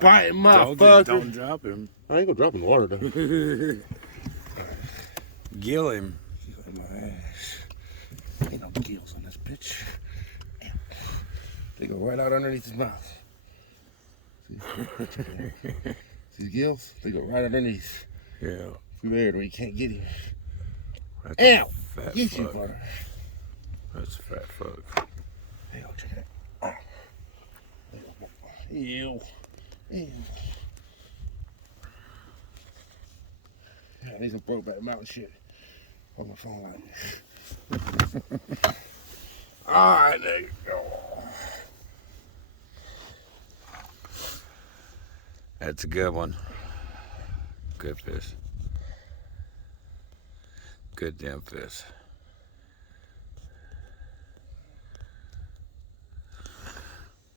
biting motherfucker. Don't drop him. I ain't gonna drop in the water though. Gill him. In my ass. Ain't no gills on this bitch. They go right out underneath his mouth. See? These gills? They go right underneath. Yeah. Through there where you can't get him. That's Ow! Fat Get you, fuck. butter. That's a fat fuck. Hey, go check it out. Ew. Ew. Yeah, these are Brokeback Mountain shit. On my phone like this. Alright, there you go. That's a good one. Good fish. Good damn fish.